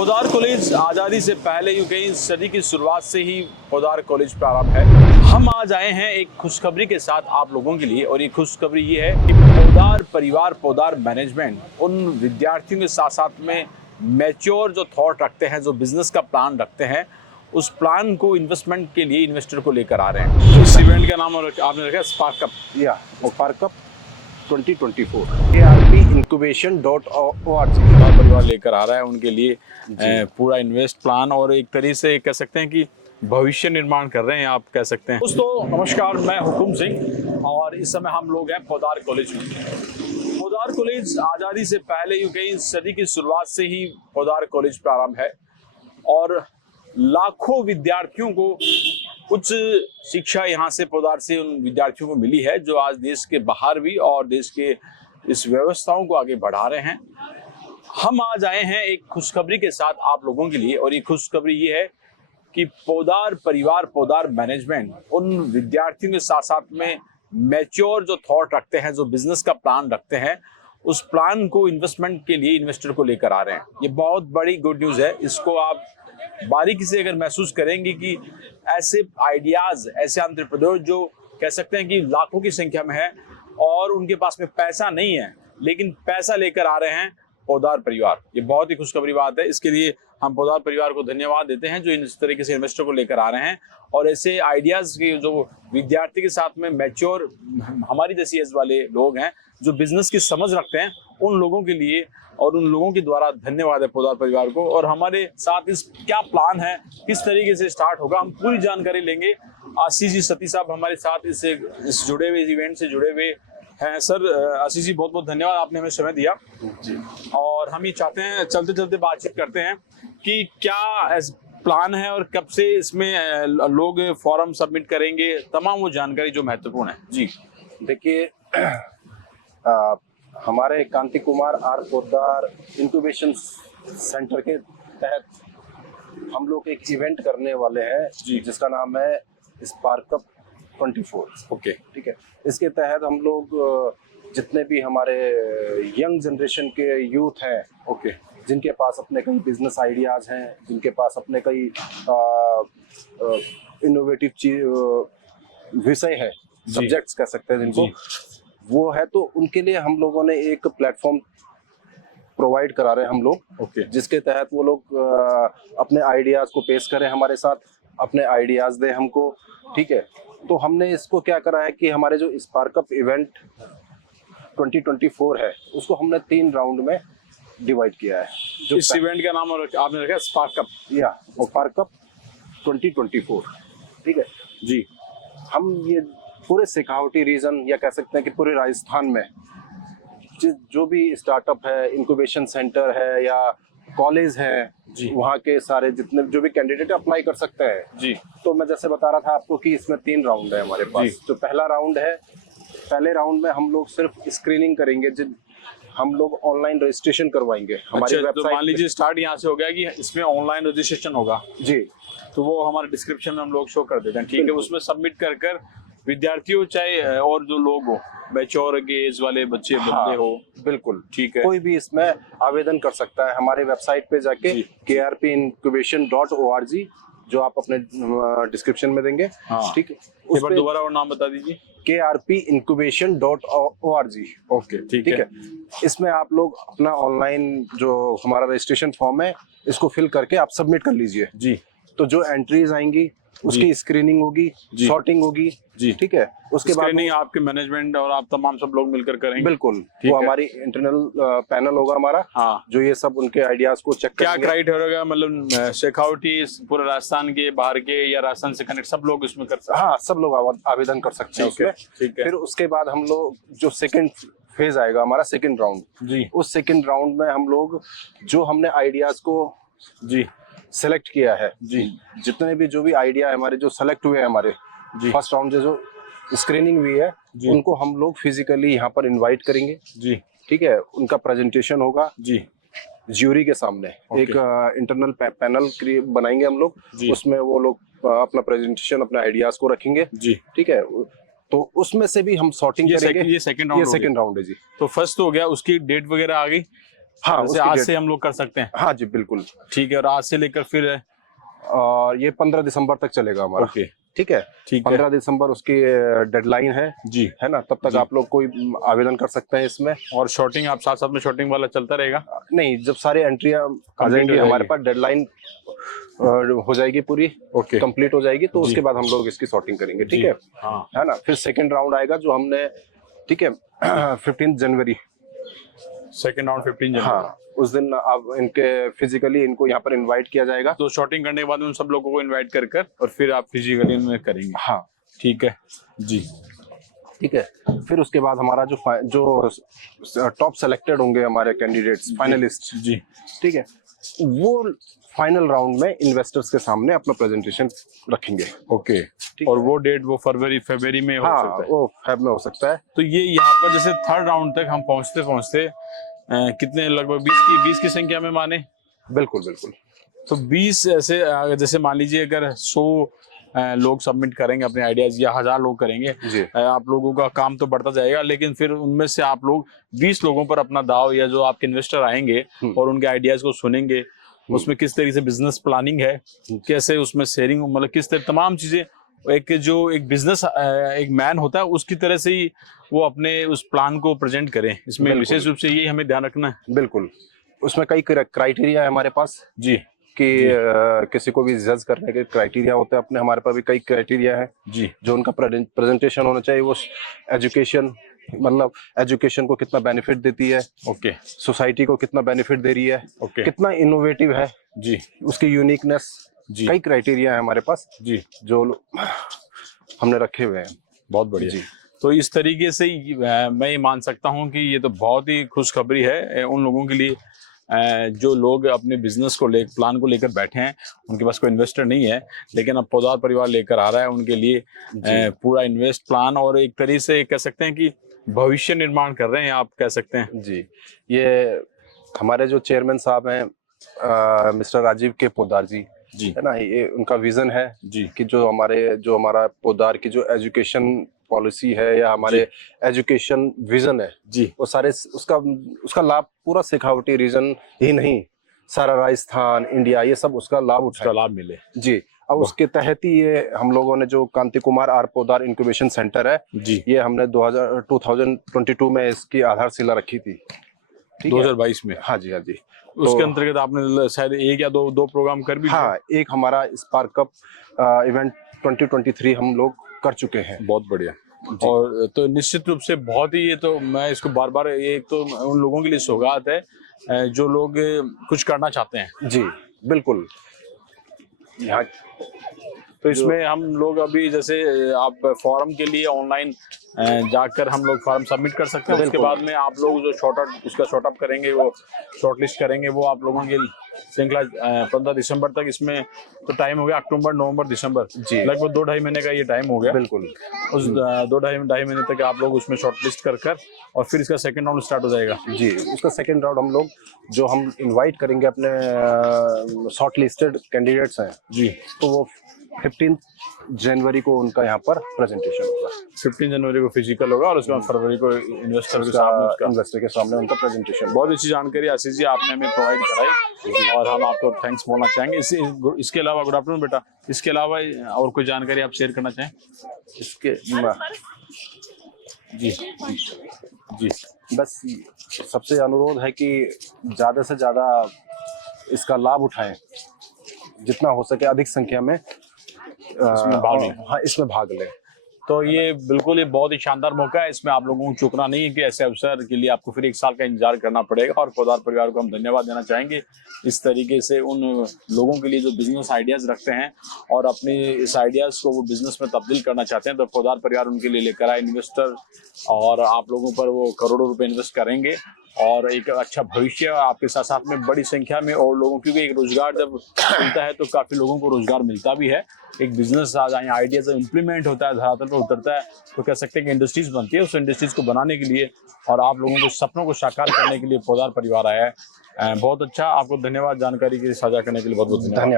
Poddar college आज़ादी से पहले यूं कहीं सदी की शुरुआत से ही पोदार कॉलेज प्रारंभ है। हम आज आए हैं एक खुशखबरी के साथ आप लोगों के लिए, और ये खुशखबरी ये है कि पोदार परिवार, पोदार मैनेजमेंट उन विद्यार्थियों के साथ साथ में मैच्योर जो थॉट रखते हैं, जो बिजनेस का प्लान रखते हैं, उस प्लान को इन्वेस्टमेंट के लिए इन्वेस्टर को लेकर आ रहे हैं। इस इवेंट का नाम आपने रखा स्पार्कअप। स्पार्कअप 2024 arpincubation.org परिवार लेकर आ रहा है उनके लिए पूरा इन्वेस्ट प्लान, और एक तरीके से कह सकते हैं कि भविष्य निर्माण कर रहे हैं, आप कह सकते हैं। दोस्तों नमस्कार, मैं हुकुम सिंह और इस समय हम लोग हैं पोदार कॉलेज में। पोदार कॉलेज आज़ादी से पहले यूं कहीं सदी की शुरुआत से ही पोदार कॉलेज प्रारंभ है, और लाखों विद्यार्थियों को उच्च शिक्षा यहाँ से पोदार से उन विद्यार्थियों को मिली है, जो आज देश के बाहर भी और देश के इस व्यवस्थाओं को आगे बढ़ा रहे हैं। हम आज आए हैं एक खुशखबरी के साथ आप लोगों के लिए, और ये खुशखबरी ये है कि पोदार परिवार, पोदार मैनेजमेंट उन विद्यार्थियों के साथ साथ में मैच्योर जो थॉट रखते हैं, जो बिजनेस का प्लान रखते हैं, उस प्लान को इन्वेस्टमेंट के लिए इन्वेस्टर को लेकर आ रहे हैं। ये बहुत बड़ी गुड न्यूज़ है। इसको आप बारीकी से अगर महसूस करेंगे कि ऐसे आइडियाज, ऐसे एंटरप्रेन्योर जो कह सकते हैं कि लाखों की संख्या में है और उनके पास में पैसा नहीं है, लेकिन पैसा लेकर आ रहे हैं पोदार परिवार, ये बहुत ही खुशखबरी बात है। इसके लिए हम पोदार परिवार को धन्यवाद देते हैं जो इस तरीके से इन्वेस्टर को लेकर आ रहे हैं, और ऐसे आइडियाज के जो विद्यार्थी के साथ में मैच्योर हमारी जैसी एज वाले लोग हैं जो बिजनेस की समझ रखते हैं, उन लोगों के लिए और उन लोगों के द्वारा धन्यवाद है पोदार परिवार को। और हमारे साथ इस क्या प्लान है, किस तरीके से स्टार्ट होगा, हम पूरी जानकारी लेंगे। आशीष जी, सती साहब हमारे साथ इस जुड़े हुए इवेंट से जुड़े हुए हैं। सर आशीष जी, बहुत बहुत धन्यवाद, आपने हमें समय दिया जी। और हम ये चाहते हैं चलते चलते बातचीत करते हैं कि क्या प्लान है और कब से इसमें लोग फॉर्म सबमिट करेंगे, तमाम वो जानकारी जो महत्वपूर्ण है जी। देखिए, हमारे Kanti Kumar R Podar incubation centre के तहत हम लोग एक इवेंट करने वाले हैं जी, जिसका नाम है स्पार्कअप 24। ओके, ठीक है। इसके तहत हम लोग जितने भी हमारे यंग जनरेशन के यूथ हैं, ओके, जिनके पास अपने कई बिजनेस आइडियाज हैं, जिनके पास अपने कई इनोवेटिव विषय है, सब्जेक्ट्स कह सकते हैं जिनको, वो है, तो उनके लिए हम लोगों ने एक प्लेटफॉर्म प्रोवाइड करा रहे हैं हम लोग। ओके, जिसके तहत वो लोग अपने आइडियाज को पेश करें हमारे साथ, अपने आइडियाज दें हमको। ठीक है। तो हमने इसको क्या करा है कि हमारे जो स्पार्कअप इवेंट 2024 है, उसको हमने 3 राउंड में डिवाइड किया है। जो इस इवेंट का नाम आपने रखा स्पार्कअप स्पार्कअप 2024। ठीक है जी। हम ये पूरे शेखावटी रीजन या कह सकते हैं कि पूरे राजस्थान में जो भी स्टार्टअप है, इंक्यूबेशन सेंटर है या कॉलेज है, वहाँ के सारे जितने जो भी कैंडिडेट अप्लाई कर सकते हैं जी। तो मैं जैसे बता रहा था आपको कि इसमें 3 राउंड है हमारे पास। जो पहला राउंड है, पहले राउंड में हम लोग सिर्फ स्क्रीनिंग करेंगे, हम लोग ऑनलाइन रजिस्ट्रेशन करवाएंगे हमारी वेबसाइट। तो मान लीजिए स्टार्ट यहाँ से हो गया कि इसमें ऑनलाइन रजिस्ट्रेशन होगा जी, तो वो हमारे डिस्क्रिप्शन में हम लोग शो कर देते हैं। ठीक है, उसमें सबमिट कर विद्यार्थियों चाहे और जो लोग हो, मैच्योर एज वाले बच्चे बंदे हो, बिल्कुल ठीक है, कोई भी इसमें आवेदन कर सकता है। हमारे वेबसाइट पे जाके arpincubation.org, जो आप अपने डिस्क्रिप्शन में देंगे। ठीक है, उस पर दोबारा और नाम बता दीजिए। arpincubation.org। ओके, ठीक है। इसमें आप लोग अपना ऑनलाइन जो हमारा रजिस्ट्रेशन फॉर्म है, इसको फिल करके आप सबमिट कर लीजिए जी। तो जो एंट्रीज आएंगी उसकी स्क्रीनिंग होगी, सॉर्टिंग होगी जी। ठीक है, उसके बाद स्क्रीनिंग आपके मैनेजमेंट और आप तमाम सब लोग मिलकर करेंगे। बिल्कुल, वो हमारी इंटरनल पैनल होगा हमारा, जो ये सब उनके आइडियाज को चेक क्या क्राइटेरिया, मतलब शेखावटी पूरे राजस्थान के, बाहर के या राजस्थान से कनेक्ट सब लोग इसमें कर सकते हैं? हाँ, सब लोग आवेदन कर सकते हैं उसमें। ठीक है। फिर उसके बाद हम लोग जो सेकंड फेज आएगा हमारा, सेकंड राउंड जी, उस सेकंड राउंड में हम लोग जो हमने आइडियाज को जी सेलेक्ट किया है जी, जितने भी जो भी आइडिया है हमारे जो सेलेक्ट हुए हैं हमारे फर्स्ट राउंड से जो स्क्रीनिंग हुई है, उनको हम लोग फिजिकली यहाँ पर इनवाइट करेंगे जी। ठीक है, उनका प्रेजेंटेशन होगा जी ज्यूरी के सामने। एक इंटरनल पैनल बनाएंगे हम लोग, उसमें वो लोग अपना प्रेजेंटेशन, अपने आइडियाज को रखेंगे जी। ठीक है, तो उसमें से भी हम सॉर्टिंग करेंगे। ये सेकंड राउंड है जी। तो फर्स्ट हो गया, उसकी डेट वगैरह आ गई? हाँ, जैसे उसकी आज डेट। से हम लोग कर सकते हैं? हाँ जी बिल्कुल। ठीक है, और आज से लेकर फिर? और ये 15 दिसंबर तक चलेगा हमारा। ओके, ठीक है, ठीक है 15 दिसंबर उसकी डेडलाइन है जी। है ना, तब तक जी। आप लोग कोई आवेदन कर सकते हैं इसमें। और शॉटिंग आप साथ साथ में शॉटिंग वाला चलता रहेगा? नहीं, जब सारे एंट्रियां आ Complete जाएंगी हो हमारे जाएगी। पास, डेडलाइन हो जाएगी पूरी, ओके कंप्लीट हो जाएगी, तो जी। उसके बाद हम लोग इसकी सॉर्टिंग करेंगे। ठीक जी, है, हाँ है ना। फिर सेकंड राउंड आएगा जो हमने, ठीक है 15 जनवरी, सेकंड राउंड 15 जनवरी। हाँ उस दिन अब इनके फिजिकली इनको यहाँ पर इनवाइट किया जाएगा। तो शॉटिंग करने के बाद उन सब लोगों को इनवाइट कर और फिर आप फिजिकली इनमें करेंगे? हाँ ठीक है जी। ठीक है, फिर उसके बाद हमारा जो टॉप सेलेक्टेड होंगे हमारे कैंडिडेट्स, फाइनलिस्ट जी। ठीक है, वो फाइनल राउंड में इन्वेस्टर्स के सामने अपना प्रेजेंटेशन रखेंगे। ओके, और वो डेट वो फरवरी में हो हाँ, सकता है? वो फेब में हो सकता है। तो ये यहाँ पर जैसे थर्ड राउंड तक हम पहुंचते पहुंचते कितने, लगभग 20 की संख्या में माने? बिल्कुल बिल्कुल। तो 20 ऐसे जैसे मान लीजिए अगर 100 लोग सबमिट करेंगे अपने आइडियाज, या 1000 लोग करेंगे, जी। आप लोगों का काम तो बढ़ता जाएगा, लेकिन फिर उनमें से आप लोग 20 लोगों पर अपना दाव, या जो आपके इन्वेस्टर आएंगे और उनके आइडियाज को सुनेंगे, उसमें किस तरीके से बिजनेस प्लानिंग है, कैसे उसमें शेयरिंग, मतलब किस तरह तमाम चीजें, एक बिजनेस एक मैन होता है उसकी तरह से ही वो अपने उस प्लान को प्रेजेंट करें। इसमें विशेष रूप से यही हमें ध्यान रखना है। बिल्कुल, उसमें कई क्राइटेरिया है हमारे पास जी कि किसी को भी जज करने के क्राइटेरिया होते हैं अपने, हमारे पास भी कई क्राइटेरिया है जी। जो उनका प्रेजेंटेशन होना चाहिए। वो एजुकेशन, मतलब एजुकेशन को कितना बेनिफिट देती है, ओके, सोसाइटी को कितना बेनिफिट दे रही है, ओके कितना इनोवेटिव है जी, उसकी यूनिकनेस, जी कई क्राइटेरिया है हमारे पास जी, जो हमने रखे हुए हैं। बहुत बढ़िया जी। तो इस तरीके से मैं ये मान सकता हूँ कि ये तो बहुत ही खुशखबरी है उन लोगों के लिए जो लोग अपने बिजनेस को प्लान को लेकर बैठे हैं, उनके पास कोई इन्वेस्टर नहीं है, लेकिन अब पोदार परिवार लेकर आ रहा है उनके लिए पूरा इन्वेस्ट प्लान, और एक तरीके से कह सकते हैं कि भविष्य निर्माण कर रहे हैं, आप कह सकते हैं। जी, ये हमारे जो चेयरमैन साहब हैं मिस्टर राजीव के पोदार जी, है ना, ये उनका विजन है जी कि जो हमारा पोदार की जो एजुकेशन पॉलिसी है या हमारे एजुकेशन विजन है जी, वो सारे उसका लाभ पूरा शेखावटी रीजन ही नहीं, सारा राजस्थान, इंडिया, ये सब उसका लाभ मिले जी। अब उसके तहत ही ये हम लोगों ने जो Kanti Kumar R Podar incubation centre है जी, ये हमने 2022 में इसकी आधारशिला रखी थी। 2022 में? हाँ जी, हाँ जी। उसके अंतर्गत आपने शायद एक या दो प्रोग्राम कर भी? हाँ, एक हमारा स्पार्क कप इवेंट 2023 हम लोग कर चुके हैं। बहुत बढ़िया। और तो निश्चित रूप से बहुत ही, ये तो मैं इसको बार बार, एक तो उन लोगों के लिए सौगात है जो लोग कुछ करना चाहते हैं। जी बिल्कुल। यहाँ तो इसमें हम लोग अभी जैसे आप फॉर्म के लिए ऑनलाइन जाकर हम लोग फॉर्म सबमिट कर सकते हैं। उसके बाद में आप लोग जो शॉर्टअप करेंगे, वो शॉर्टलिस्ट करेंगे, वो आप लोगों की श्रृंखला 15 दिसंबर तक, इसमें तो टाइम हो गया अक्टूबर, नवंबर, दिसंबर, लगभग 2-2.5 महीने का ये टाइम हो गया। बिल्कुल, उस 2-2.5 महीने तक आप लोग उसमें शॉर्टलिस्ट कर और फिर इसका सेकंड राउंड स्टार्ट हो जाएगा। जी, उसका सेकंड राउंड हम लोग जो हम इनवाइट करेंगे अपने शॉर्ट लिस्टेड कैंडिडेट्स हैं जी, तो वो 15 जनवरी को उनका यहाँ पर प्रेजेंटेशन होगा। 15 जनवरी को फिजिकल होगा और उसके बाद फरवरी को इन्वेस्टर के सामने उनका प्रेजेंटेशन। बहुत अच्छी जानकारी आशीष जी आपने हमें प्रोवाइड कराई और हम आपको थैंक्स बोलना चाहेंगे। इसके अलावा, गुड आफ्टरनून बेटा, इसके अलावा और कोई जानकारी आप शेयर करना चाहें? इसके जी जी, बस सबसे अनुरोध है कि ज़्यादा से ज़्यादा इसका लाभ उठाएं, जितना हो सके अधिक संख्या में इसमें भाग लें। तो ये बिल्कुल ये बहुत ही शानदार मौका है, इसमें आप लोगों को चूकना नहीं है कि ऐसे अवसर के लिए आपको फिर 1 साल का इंतजार करना पड़ेगा। और पोदार परिवार को हम धन्यवाद देना चाहेंगे इस तरीके से उन लोगों के लिए जो बिजनेस आइडियाज रखते हैं और अपने इस आइडियाज को वो बिजनेस में तब्दील करना चाहते हैं। तो पोदार परिवार उनके लिए लेकर आए इन्वेस्टर, और आप लोगों पर वो करोड़ों रुपए इन्वेस्ट करेंगे और एक अच्छा भविष्य आपके साथ साथ में बड़ी संख्या में और लोगों, क्योंकि एक रोजगार जब मिलता है तो काफी लोगों को रोजगार मिलता भी है। एक बिजनेस आइडिया जब इम्प्लीमेंट होता है, धरातल पर उतरता है, तो कह सकते हैं कि इंडस्ट्रीज बनती है। उस इंडस्ट्रीज को बनाने के लिए और आप लोगों के सपनों को साकार करने के लिए पोदार परिवार आया है। बहुत अच्छा, आपको धन्यवाद, जानकारी के साझा करने के लिए बहुत बहुत धन्यवाद।